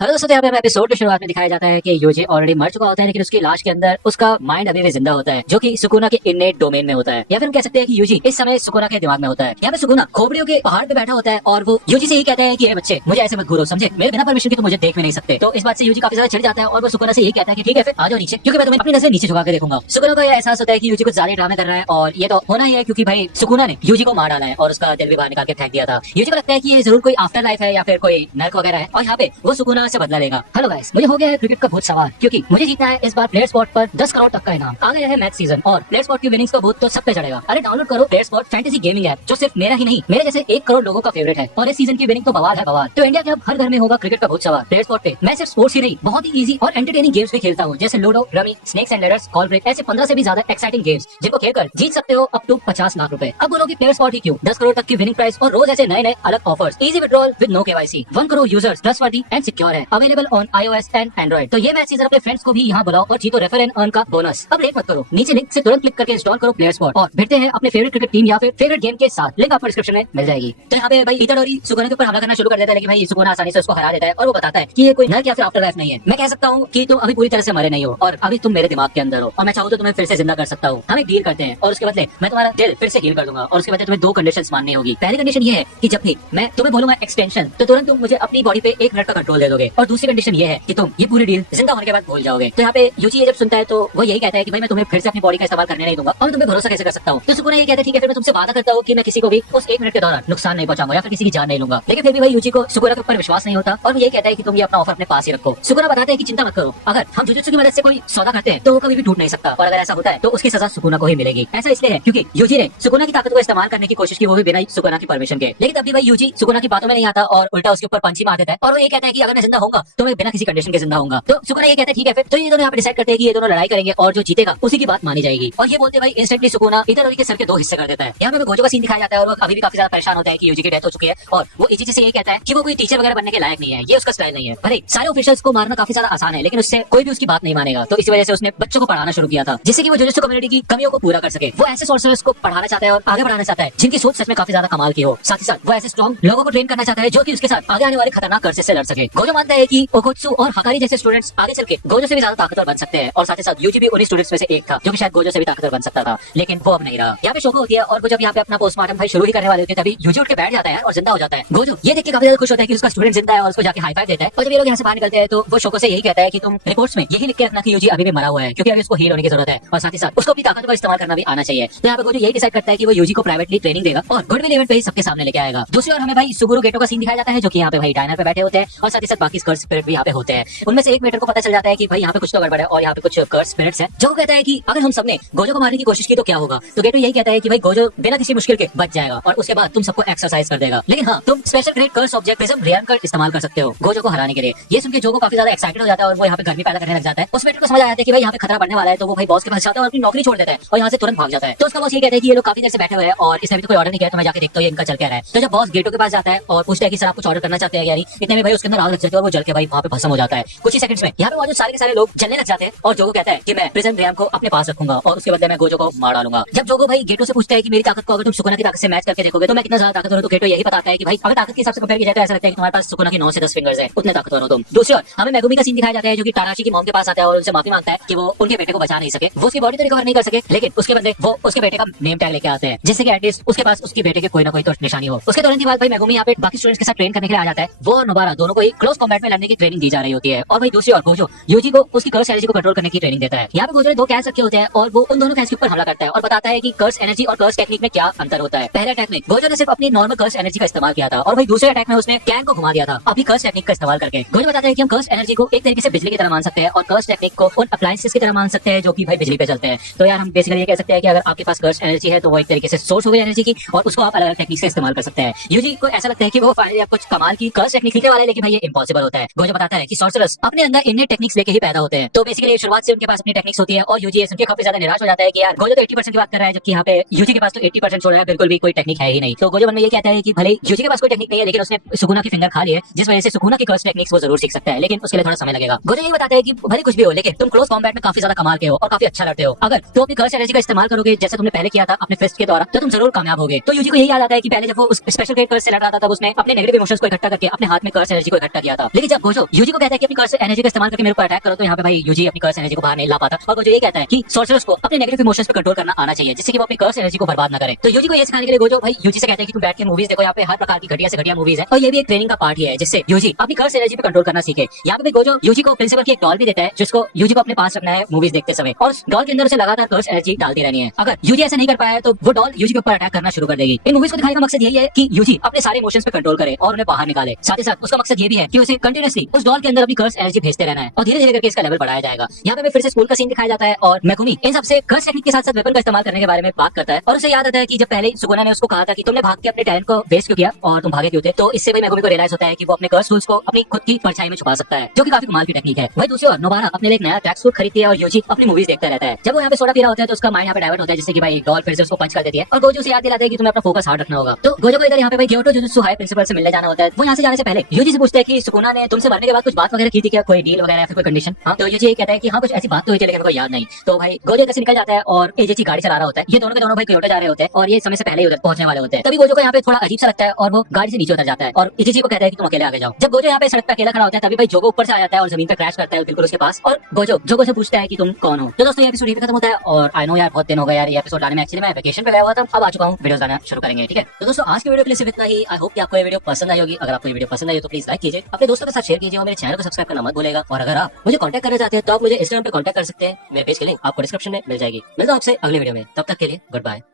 Hello दोस्तों, यहाँ पे हमें एपिसोड की शुरुआत में दिखाया जाता है कि यूजी ऑलरेडी मर चुका होता है, लेकिन उसकी लाश के अंदर उसका माइंड अभी भी जिंदा होता है, जो कि सुकुना के इननेट डोमेन में होता है। या फिर हम कह सकते हैं कि यूजी इस समय सुकुना के दिमाग में होता है। यहाँ पे सुकुना खोपड़ियों के पहाड़ पे बैठा होता है और वो यूजी से ही कहता है कि ये बच्चे मुझे ऐसे मत घूरो, समझे, मेरे बिना परमिशन के तो मुझे देख भी नहीं सकते। तो इस बात से यूजी काफी ज्यादा चिढ़ जाता है और वो सुकुना से यही कहता है कि ठीक है फिर आ जाओ नीचे, क्योंकि मैं तुम्हें अपनी नजर नीचे झुका के देखूंगा। सुकुना को यह एहसास होता है कि यूजी कुछ ज्यादा ड्रामे कर रहा है और ये तो होना ही है, क्योंकि भाई सुकुना ने यूजी को मार डाला है और उसका दिल भी बाहर निकाल के फेंक दिया था। यूजी को लगता है कि ये जरूर कोई आफ्टर लाइफ है या फिर कोई नर्क वगैरह है और यहाँ पे वो सुकुना से बदला लेगा। हेलो गाइस, मुझे हो गया है क्रिकेट का बहुत सवाल, क्योंकि मुझे जीतना है इस बार प्लेयर स्पॉट पर 10 करोड़ तक का इनाम। आ गया है मैच सीजन और प्लेयर स्पॉट की विनिंग्स का भूत तो सब पे चढ़ेगा। अरे डाउनलोड करो player spot fantasy gaming app, जो सिर्फ मेरा ही नहीं मेरे जैसे 1 करोड़ लोगों का फेवरेट है और इस सीजन की विनिंग तो बवाल है बवाल। तो इंडिया के अब हर घर में होगा क्रिकेट का बहुत सवाल। प्लेयर स्पॉट पे मैं सिर्फ स्पोर्ट्स ही नहीं, बहुत ही इजी और एंटरटेनिंग गेम्स भी खेलता हूँ, जैसे Ludo, rummy, snakes and ladders, call break, ऐसे 15 से भी ज्यादा एक्साइटिंग गेम्स जिनको खेलकर जीत सकते हो अप टू 50 लाख रुपए। अब बोलो कि प्लेयर स्पॉट ही क्यों, 10 करोड़ तक की विनिंग प्राइस और रोज ऐसे नए नए अलग offers, easy withdrawal with no KYC, 1 crore users, trustworthy and secure है, available on iOS and Android. तो ये मैच सीजन अपने फ्रेंड्स को भी यहाँ बुलाओ और जीतो रेफर एंड अर्न का बोनस। अब लेट मत करो, नीचे लिंक से तुरंत क्लिक करके इंस्टॉल करो प्लेयर स्पॉट और भिड़ते हैं अपने फेवरेट क्रिकेट टीम या फिर फेवरेट गेम के साथ। लिंक आपको डिस्क्रिप्शन में मिल जाएगी। तो यहाँ पे भाई इताडोरी सुकुना के ऊपर हमला करना शुरू कर देता है, लेकिन भाई सुकुना आसानी से उसको हरा देता है और वो बताता है कि ये कोई नर्क या फिर आफ्टर लाइफ नहीं है। मैं कह सकता हूँ कि तुम अभी पूरी तरह से मरे नहीं हो और अभी तुम मेरे दिमाग के अंदर हो और मैं चाहूँ तो तुम्हें फिर से जिंदा कर सकता हूँ। हम एक डील करते हैं और उसके बदले मैं तुम्हारा दिल फिर से हील कर दूंगा और उसके बदले तुम्हें 2 कंडीशंस माननी होगी। पहली कंडीशन ये है कि जब भी मैं तुम्हें बोलूंगा एक्सटेंशन, तो तुरंत तुम मुझे अपनी बॉडी पे 1 मिनट का कंट्रोल दे दोगे, और दूसरी कंडीशन ये है कि तुम ये पूरी डील जिंदा होने के बाद भूल जाओगे। तो यहाँ पे यूजी ये जब सुनता है तो वो यही कहता है कि भाई मैं तुम्हें फिर से अपनी बॉडी का इस्तेमाल करने नहीं दूंगा और मैं तुम्हें भरोसा कैसे कर सकता हूँ। तो सुकुना ये कहता है ठीक है फिर मैं तुमसे वादा करता हूँ कि मैं किसी को भी उस 1 मिनट के दौरान नुकसान नहीं पहुंचाऊंगा या फिर किसी की जान नहीं लूंगा। लेकिन फिर भी भाई यूजी को सुकुना के ऊपर विश्वास नहीं होता और वो ये कहता है कि तुम ये अपना ऑफर अपने पास ही रखो। सुकुना बताते हैं कि चिंता मत करो, अगर हम जुजुत्सु की मदद से कोई सौदा करते हैं तो वो कभी भी टूट नहीं सकता, और अगर ऐसा होता है तो उसकी सजा सुकुना को ही मिलेगी। ऐसा इसलिए है क्योंकि यूजी ने सुकुना की ताकत को इस्तेमाल करने की कोशिश की, वो भी बिना सुकुना की परमिशन के। लेकिन तब भी भाई यूजी सुकुना की बातों में नहीं आता और उल्टा उसके ऊपर पंची मार देता है और वो ये कहता है कि अगर मैं जिंदा होऊंगा तो मैं बिना किसी कंडीशन के जिंदा होऊंगा। तो सुकुना ये कहता है ठीक है फिर। तो ये दोनों यहाँ पे डिसाइड करते हैं कि ये दोनों लड़ाई करेंगे और जो जीतेगा उसी की बात मानी जाएगी। और ये बोलते भाई इंस्टेंटली सुकुना इताडोरी के सर के 2 हिस्से कर देता है। यहाँ पे गोजो का सीन दिखाया जाता है और वो अभी भी काफी ज्यादा परेशान होता है कि यूजी की डेथ हो चुकी है और वो इचिची से ये कहता है कि वो कोई टीचर वगैरह बनने के लायक नहीं है, ये उसका स्टाइल नहीं है। भले सारे ऑफिशियल्स को मारना काफी ज्यादा आसान है, लेकिन उससे कोई भी उसकी बात नहीं मानेगा। तो इसी वजह से उसने बच्चों को पढ़ाना शुरू किया था, जिससे कि वो जुजुत्सु कम्युनिटी की कमियों को पूरा कर सके। वो ऐसे सॉर्सरर्स को पढ़ाना चाहता है और आगे बढ़ाना चाहता है जिनकी सोच सच में काफी ज्यादा कमाल की हो। साथ ही साथ वो ऐसे स्ट्रॉन्ग लोगों को ट्रेन करना चाहता है जो कि उसके साथ आगे आने वाले खतरनाक कर्से से लड़ सके। गोजो मानता है कि ओकोत्सु और हकारी जैसे स्टूडेंट्स आगे चल के गोजो से भी ज्यादा ताकतवर बन सकते हैं और साथ ही साथ यूजी भी उन्हीं स्टूडेंट्स में से एक था जो कि शायद गोजो से भी ताकतवर बन सकता था, लेकिन वो अब नहीं रहा। यहाँ पे शोको होती है और वो जब यहाँ पे अपना पोस्टमार्टम भाई शुरू ही करने वाले होते हैं तभी यूजी उठ के बैठ जाता है और जिंदा हो जाता है। गोजो ये देख के काफी ज्यादा खुश होता है कि उसका स्टूडेंट जिंदा है और उसको जाके हाई फाइव देता है। और जब ये लोग यहाँ से बाहर निकलते हैं तो वो शोको से यही कहता है कि तुम रिपोर्ट्स में यही लिख के रखना कि यूजी अभी भी मरा हुआ है, क्योंकि अभी उसको हील होने की जरूरत है और साथ ही साथ उसको अपनी ताकत का इस्तेमाल करना भी आना चाहिए। तो यहाँ पे गोजो यही डिसाइड करता है कि वो यूजी को प्राइवेटली ट्रेनिंग देगा और गुडविल इवेंट पे ही सबके सामने लेके आएगा। दूसरी ओर हमें भाई सुगुरु गेटो का सीन दिखाया जाता है, जो कि यहाँ पे भाई डायनर पे बैठे होते हैं और साथ ही साथ बाकी कर्स स्पिरिट भी यहाँ पे होते हैं। उनमें से एक मेटर को पता चल जाता है कि भाई यहाँ पे कुछ तो गड़बड़ है और यहाँ पे कुछ कर्स स्पिरिट्स हैं, जो कहता है कि अगर हम सबने गोजो को मारने की कोशिश की तो क्या होगा। तो गेटो यही कहता है कि भाई गोजो बिना किसी मुश्किल के बच जाएगा और उसके बाद तुम सबको एक्सरसाइज कर देगा। लेकिन हाँ, तुम स्पेशल ग्रेड कर्स ऑब्जेक्ट प्रिज्म रेयन का इस्तेमाल कर सकते हो गोजो को हराने के लिए। ये सुन के जोगो काफी ज्यादा एक्साइटेड हो जाता है और वो यहाँ पे गर्मी पैदा करने लग जाता है। उस मेटर को समझ आ जाता है कि भाई यहाँ पे खतरा बढ़ने वाला है, तो वो भाई बॉस के पास जाता है और अपनी नौकरी छोड़ देता है और यहाँ से तुरंत भाग जाता है। तो उसका बॉस ये कहता है कि ये लोग काफी देर से बैठे हुए हैं और इसने अभी तो कोई ऑर्डर नहीं किया, तो मैं जाके देखता हूँ ये इनका चल क्या रहा है। तो जब बॉस गेटो के पास जाता है और पूछता है कि सर आप कुछ ऑर्डर करना चाहते हैं यानी, इतने में भाई उसके अंदर आग लग जाती है और वो जल के भाई वहाँ पे भस्म हो जाता है कुछ ही सेकंड्स में। यहाँ पे मौजूद सारे के सारे लोग जलने लग जाते हैं और जोगो कहता है कि मैं प्रिज्म रेयन को अपने पास रखूंगा और उसके बदले मैं गोजो को मार डालूंगा। जब जोगो भाई गेटो से पूछता है कि मेरी ताकत को अगर तुम सुकुना की ताकत से मैच करके देखोगे तो मैं कितना ज्यादा ताकतवर हूं, तो गेटो यही बताता है कि भाई अगर ताकत के हिसाब से कंपेयर किया जाए तो ऐसा लगता है कि तुम्हारे पास सुकुना की 9 से 10 फिंगर्स है, उतने ताकतवर हो तुम। दूसरी ओर हमें मेगुमी का सीन दिखाया जाता है, जो कि ताराशी की मॉम के पास आता है और उनसे माफी मांगता है कि वो उनके बेटे को बचा नहीं सके। वो उसकी बॉडी तो रिकवर नहीं कर सके, लेकिन उसके बदले वो उसके बेटे का नेम टैग लेके आते हैं, जिससे कि एटलीस्ट उसके पास उसके बेटे के कोई ना कोई तो निशानी हो। उसके तुरंत बाद भाई मेगुमी यहाँ पे बाकी स्टूडेंट्स के साथ ट्रेन करने के लिए आ जाता है। वो और नोबारा दोनों को ही क्लोज कॉम्बैट में लड़ने की ट्रेनिंग दी जा रही होती है और भाई दूसरी ओर गोजो यूजी को उसकी कर्स एनर्जी को कंट्रोल करने की ट्रेनिंग देता है। यहाँ पे गोजो ने 2 कैच रखे होते हैं और वो उन दोनों कैच के ऊपर हमला करता है और बताता है कि कर्स एनर्जी और कर्स टेक्निक में क्या अंतर होता है। पहले अटैक में गोजो ने सिर्फ अपनी नॉर्मल कर्स एनर्जी का इस्तेमाल किया था और भाई दूसरे अटैक में उसने कैन को घुमा दिया था अपनी कर्स टेक्निक का इस्तेमाल करके। गोजो बताता है कि हम कर्स एनर्जी को एक तरीके से बिजली की तरह मान सकते हैं और कर्स टेक्निक को उन अप्लायंसेस की तरह मान सकते हैं जो कि भाई बिजली पे चलते हैं। तो यार हम बेसिकली ये कह सकते हैं कि अगर आपके पास कर्स एनर्जी है तो वो एक तरीके से सोर्स हो गई एनर्जी की और उसको आप अलग अलग टेक्निक से इस्तेमाल कर सकते हैं। यूजी को ऐसा लगता है कि वो फाइनली आप कुछ कमाल की कर्स टेक्निक सीखने वाले हैं, लेकिन भाई ये इम्पॉसिबल होता है। गोजो बताता है कि सॉर्सरर्स अपने अंदर इननेट टेक्निक्स लेके ही पैदा होते हैं, तो बेसिकली शुरुआत से उनके पास अपनी टेक्निक्स होती है और यूजी ये सुन के काफी ज्यादा निराश हो जाता है कि यार गोजो तो 80% की बात कर रहा है, जबकि यहाँ पे यूजी के पास तो 80% छोड़ रहा है, बिल्कुल भी कोई टेक्निक है ही नहीं। तो गोजो मन में ये कहता है कि भले यूजी के पास कोई टेक्निक नहीं है, लेकिन उसने सुकुना की फिंगर खा ली है, जिस वजह से सुकुना की कर्स टेक्निक्स वो जरूर सीख सकता है, लेकिन उसके लिए थोड़ा समय लगेगा। गोजो ये बताता है कि भले कुछ भी हो, लेकिन तुम क्लोज कॉम्बैट में काफी ज्यादा कमाल के हो और काफी अच्छा लड़ते हो। अगर तुम अपनी कर्स एनर्जी का इस्तेमाल करोगे जैसे तुमने पहले किया था अपने फिस्ट के द्वारा, तो तुम जरूर कामयाब होगे। तो यूजी को यही याद आता है कि पहले जब वो उस स्पेशल ग्रेड कर्स से लड़ रहा था तब उसने अपने नेगेटिव इमोशंस को इकट्ठा करके अपने हाथ में कर्स एनर्जी को इकट्ठा किया था था। लेकिन जब गोजो यूजी को कहता है कि अपनी कर्स एनर्जी का इस्तेमाल करके मेरे ऊपर अटैक करो, तो यहाँ पे भाई यूजी अपनी कर्स एनर्जी को बाहर नहीं ला पाता और गोजो ये कहता है कि सोर्सरर्स को अपने नेगेटिव इमोशंस पे कंट्रोल करना आना चाहिए, जिससे कि वो अपनी कर्स एनर्जी को बर्बाद न करें। तो यूजी को ये सिखाने के लिए गोजो भाई यूजी से कहता है कि तुम बैठ के मूवीज देखो, यहाँ पे हर प्रकार की घटिया से घटिया मूवीज है और ये भी एक ट्रेनिंग का पार्ट ही है, जिससे यूजी अपनी कर्स एनर्जी पे कंट्रोल करना सीखे। यहाँ पे गोजो यूजी को प्रिंसिपल की एक डॉल भी देता है, जिसको यूजी को अपने पास रखना है मूवीज देखते समय, और डॉल के अंदर उसे लगातार कर्स एनर्जी डालती रहनी है। अगर यूजी ऐसा नहीं कर पाया तो वो डॉल यूजी के ऊपर अटैक करना शुरू कर देगी। इन मूवीज को दिखाने का मकसद यही है कि यूजी अपने सारे इमोशंस पे कंट्रोल करे और उन्हें बाहर निकाले। साथ ही साथ उसका मकसद ये भी है कि उसे कंटिन्यूअसली उस डॉल के अंदर अपनी कर्स एनर्जी भेजते रहना है और धीरे धीरे करके इसका लेवल बढ़ाया जाएगा। यहाँ पे फिर से स्कूल का सीन दिखाया जाता है और मेगुमी इन सबसे कर्स टेक्निक के साथ साथ वेपन का इस्तेमाल करने के बारे में बात करता है और उसे याद आता है कि जब पहले सुगुना ने उसको कहा था कि तुमने भाग के अपने टैलेंट को वेस्ट क्यों किया और तुम भागे क्यों थे, तो इससे भाई मेगुमी को रियलाइज होता है कि वो अपने कर्स टूल्स को अपनी खुद की परछाई में छुपा सकता है, जो कि काफी कमाल की टेक्निक है। वही दूसरी ओर नोबारा अपने लिए एक नया ट्रैक सूट खरीदती है और यूजी अपनी मूवीज देखता रहता है। जब वो यहाँ पे सोडा पी रहा होता है तो उसका माइंड यहाँ पे डाइवर्ट होता है, जिससे कि भाई डॉल फिर से उसको पंच कर देती है और गोजो उसे याद दिलाता है कि तुम्हें अपना फोकस हार्ड रखना होगा। तो गोजो को इधर यहाँ पे भाई क्योटो जुजुत्सु हाई प्रिंसिपल से मिलने जाना होता है। वो यहाँ से जाने से पहले यूजी से पूछता है कि सुकुना ने तुमसे मरने के बाद कुछ बात वगैरह की थी क्या, कोई डील वगैरह या फिर कोई कंडीशन। हाँ, तो यूजी ये कहता है कि हाँ कुछ ऐसी बात तो हुई थी लेकिन मेरे को याद नहीं। तो भाई गोजो कैसे निकल जाता है और एजेची गाड़ी चला रहा होता है। ये दोनों के दोनों भाई क्योटो जा रहे होते हैं और ये समय से पहले ही उधर पहुंचने वाले होते हैं। तभी गोजो को यहाँ पे थोड़ा अजीब सा लगता है और वो गाड़ी से नीचे उतर जाता है और एजेची को कहता है कि तुम अकेले आगे जाओ। जब गोजो यहाँ पे सड़क पे अकेला खड़ा होता है तभी भाई जोगो ऊपर से आ जाता है और जमीन पे क्रैश करता है बिल्कुल उसके पास, और गोजो जोगो से पूछता है कि तुम कौन हो। तो दोस्तों ये एपिसोड यहीं पे खत्म होता है और आई नो यार बहुत दिन हो गए यार ये एपिसोड लाने में, एक्चुअली मैं वेकेशन पे गया हुआ था, अब आ चुका हूँ, वीडियोस लाना शुरू करेंगे। ठीक है, तो दोस्तों आज की वीडियो के लिए सिर्फ इतना ही। आई होप कि आपको ये वीडियो पसंद आई होगी। अगर आपको ये वीडियो पसंद आई हो तो प्लीज लाइक कीजिए, अपने दोस्तों के साथ शेयर कीजिए और मेरे चैनल को सब्सक्राइब करना मत भूलिएगा। और अगर आप मुझे कांटेक्ट करना चाहते हैं तो आप मुझे इंस्टाग्राम पे कांटेक्ट कर सकते हैं, मेरे पेज की लिंक आपको डिस्क्रिप्शन में मिल जाएगी। मिलता हूं आपसे अगले वीडियो में, तब तक के लिए गुड बाय।